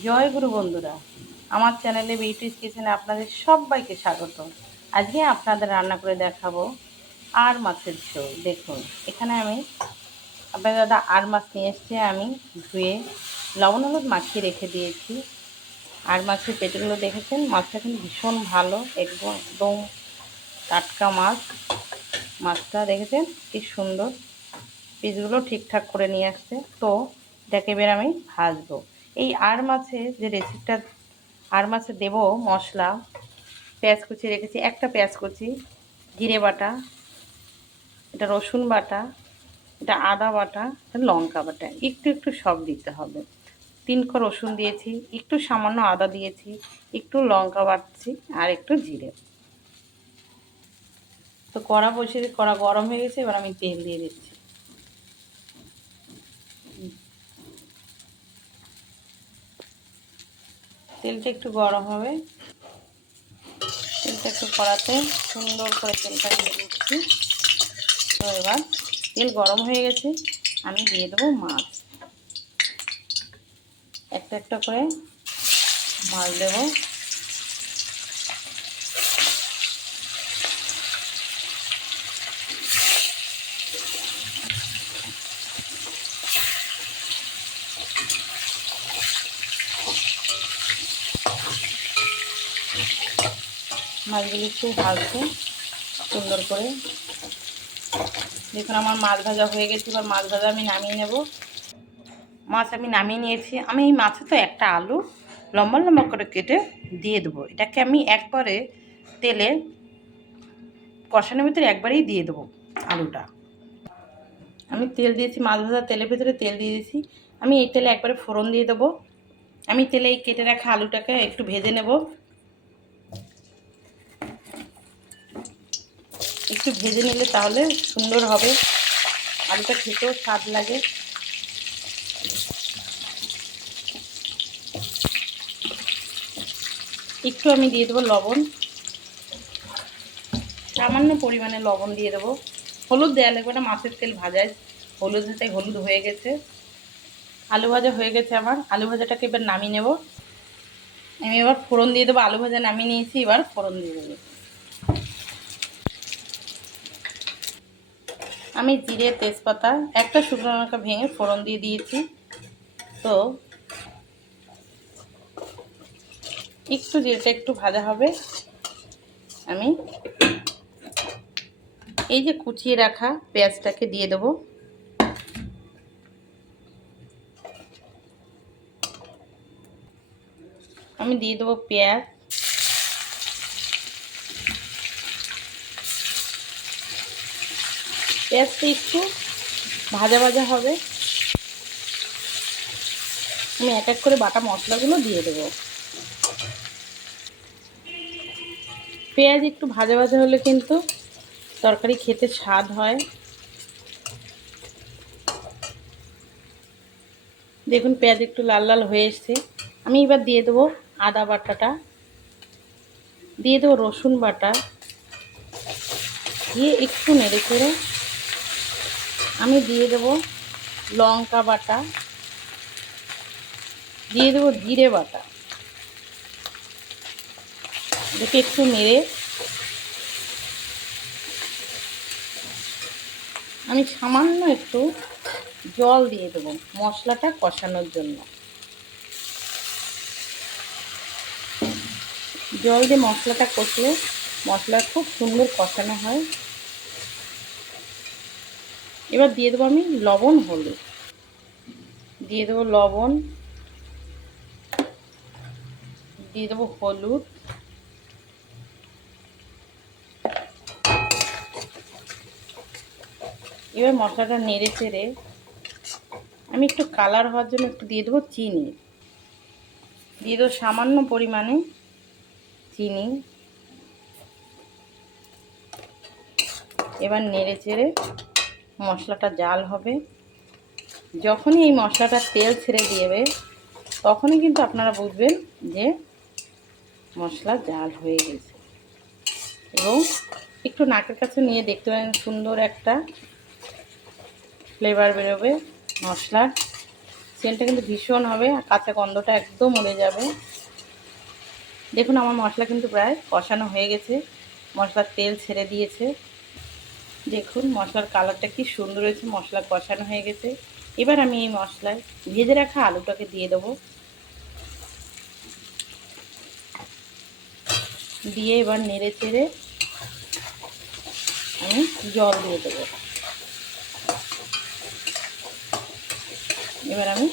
জয় গুরু বন্ধুরা, আমার চ্যানেলে বিউটিস কিচেনে আপনাদের সবাইকে স্বাগত। আজকে আপনাদের রান্না করে দেখাবো আর মাছের ঝোল। দেখুন, এখানে আমি আপনার দাদা আর মাছ নিয়ে এসছে, আমি ধুয়ে লবণ হলুদ মাখিয়ে রেখে দিয়েছি। আর মাছের পেটগুলো দেখেছেন, মাছটা কিন্তু ভীষণ ভালো, একদম টাটকা মাছ। মাছটা দেখেছেন কি সুন্দর, পিসগুলো ঠিকঠাক করে নিয়ে আসছে। তো এটাকে এবার আমি ভাজবো। এই আর মাছের যে রেসিপিটা, আর মাছে দেব মশলা, পেঁয়াজ কুচি রেখেছি, একটা পেঁয়াজ কুচি, জিরে বাটা, এটা রসুন বাটা, এটা আদা বাটা, লঙ্কা বাটা, একটু একটু সব দিতে হবে। 3 কোয়া রসুন দিয়েছি, একটু সামান্য আদা দিয়েছি, একটু লঙ্কা বাটছি, আর একটু জিরে। তো কড়া বসিয়ে, কড়া গরম হয়ে গেছে, এবার আমি তেল দিয়ে দিচ্ছি। তেলটা একটু গরম হবে, তেলটা একটু কড়াতে সুন্দর করে তেলটা দিয়ে দিচ্ছি। তো এবার তেল গরম হয়ে গেছে, আমি দিয়ে দেবো মাছ। একটা একটা করে মাছ দেবো। মাছগুলি একটু ভাজবো সুন্দর করে। দেখুন আমার মাছ ভাজা হয়ে গেছে, এবার মাছ ভাজা আমি নামিয়ে নেব। মাছ আমি নামিয়ে নিয়েছি। আমি এই মাছে তো একটা আলু লম্বা লম্বা করে কেটে দিয়ে দেবো। এটাকে আমি একবারে তেলে কষানোর ভিতরে একবারেই দিয়ে দেবো আলুটা। আমি তেল দিয়েছি, মাছ ভাজা তেলের ভিতরে তেল দিয়ে দিয়েছি। আমি এই তেলে একবারে ফোড়ন দিয়ে দেবো। আমি তেলে এই কেটে রাখা আলুটাকে একটু ভেজে নেব। একটু ভেজে নিলে তাহলে সুন্দর হবে, আলুটা খেতেও স্বাদ লাগে। একটু আমি দিয়ে দেবো লবণ, সামান্য পরিমাণে লবণ দিয়ে দেবো। হলুদ দেওয়া লাগবে না, মাছের তেল ভাজায় হলুদ, তাই হলুদ হয়ে গেছে। আলু ভাজা হয়ে গেছে আমার। আলু ভাজাটাকে এবার নামিয়ে নেব। আমি এবার ফোড়ন দিয়ে দেবো। আলু ভাজা নামিয়ে নিয়েছি, এবার ফোড়ন দিয়ে দেবো। আমি জিরে, তেজপাতা, একটা শুকনো লঙ্কা ভেঙে ফোড়ন দিয়ে দিয়েছি। তো একটু জিরেটা একটু ভাজা হবে, আমি এই যে কুচিয়ে রাখা পেঁয়াজটাকে দিয়ে দেবো। আমি দিয়ে দেবো পেঁয়াজ। পেঁয়াজটা একটু ভাজা ভাজা হবে, আমি এক এক করে বাটা মশলাগুলো দিয়ে দেবো। পেঁয়াজ একটু ভাজা ভাজা হলে কিন্তু তরকারি খেতে স্বাদ হয়। দেখুন পেঁয়াজ একটু লাল লাল হয়ে এসছে। আমি এবার দিয়ে দেবো আদা বাটাটা, দিয়ে দেবো রসুন বাটা, দিয়ে একটু নেড়ে চেড়ে আমি দিয়ে দেবো লঙ্কা বাটা, দিয়ে দেবো জিরে বাটা। দেখে একটু নেড়ে আমি সামান্য একটু জল দিয়ে দেবো মশলাটা কষানোর জন্য। জল দিয়ে মশলাটা কষলে মশলা খুব সুন্দর কষানো হয়। এবার দিয়ে দেবো আমি লবণ হলুদ, দিয়ে দেবো লবণ, দিয়ে দেবো হলুদ, এবার মশলাটা নেড়ে চেড়ে আমি একটু কালার হওয়ার জন্য একটু দিয়ে দেবো চিনি, দিয়ে দেবো সামান্য পরিমাণে চিনি। এবার নেড়ে চেড়ে মশলাটা জাল হবে। যখনই এই মশলাটা তেল ছেড়ে দেবে তখনই কিন্তু আপনারা বুঝবেন যে মশলা জাল হয়ে গেছে। এবং একটু নাকের কাছে নিয়ে দেখতে পারেন সুন্দর একটা ফ্লেভার বেরোবে মশলার, সেন্টটা কিন্তু ভীষণ হবে, আর কাঁচা গন্ধটা একদম উড়ে যাবে। দেখুন আমার মশলা কিন্তু প্রায় কষানো হয়ে গেছে, মশলার তেল ছেড়ে দিয়েছে। দেখুন মশলার কালারটা কি সুন্দর হয়েছে, মশলা কষানো হয়ে গেছে। এবার আমি এই মশলায় ভেজে রাখা আলুটাকে দিয়ে দেবো। দিয়ে এবার নেড়ে চেড়ে আমি জল দিয়ে দেবো। এবার আমি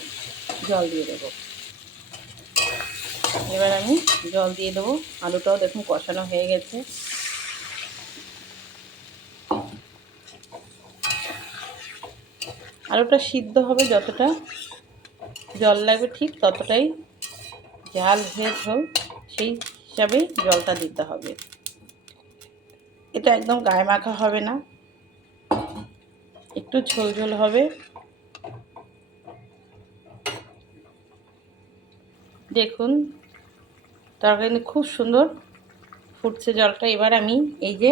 জল দিয়ে দেবো। আলুটাও দেখুন কষানো হয়ে গেছে। আলুটা সিদ্ধ হবে, যতটা জল লাগবে ঠিক ততটাই, ঝাল ভেজ হোক সেই হিসাবেই জলটা দিতে হবে। এটা একদম গায়ে মাখা হবে না, একটু ঝোল ঝোল হবে। দেখুন তরকারি খুব সুন্দর ফুটছে জলটা। এবার আমি এই যে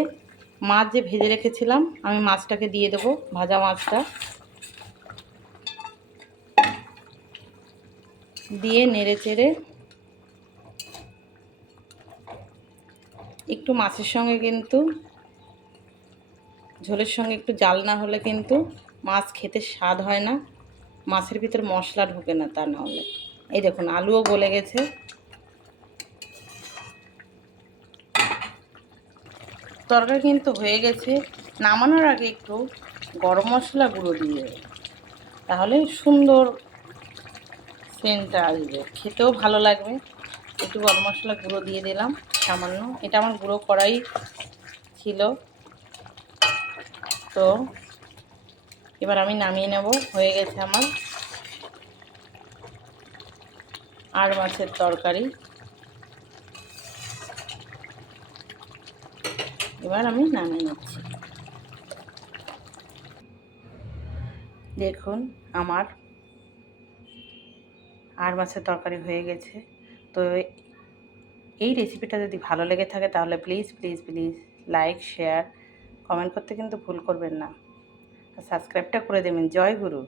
মাছ যে ভেজে রেখেছিলাম, আমি মাছটাকে দিয়ে দেবো, ভাজা মাছটা দিয়ে নেড়ে চেড়ে একটু মাছের সঙ্গে কিন্তু ঝোলের সঙ্গে একটু জাল না হলে কিন্তু মাছ খেতে স্বাদ হয় না, মাছের ভিতর মশলা ঢোকে না তা না হলে। এই দেখুন আলুও গলে গেছে। তরকারি কিন্তু হয়ে গেছে। নামানোর আগে একটু গরম মশলা গুঁড়ো দিয়ে, তাহলে সুন্দর সেন্টটা আসবে, খেতেও ভালো লাগবে। একটু গরম মশলা গুঁড়ো দিয়ে দিলাম সামান্য, এটা আমার গুঁড়ো করাই ছিল। তো এবার আমি নামিয়ে নেব, হয়ে গেছে আমার আর মাছের তরকারি। এবার আমি নামিয়ে নিচ্ছি। দেখুন আমার আর মাছের তরকারি হয়ে গেছে। তো এই রেসিপিটা যদি ভালো লেগে থাকে তাহলে please please please like share comment করতে কিন্তু ভুল করবেন না, আর সাবস্ক্রাইবটা করে দেবেন। জয় গুরু।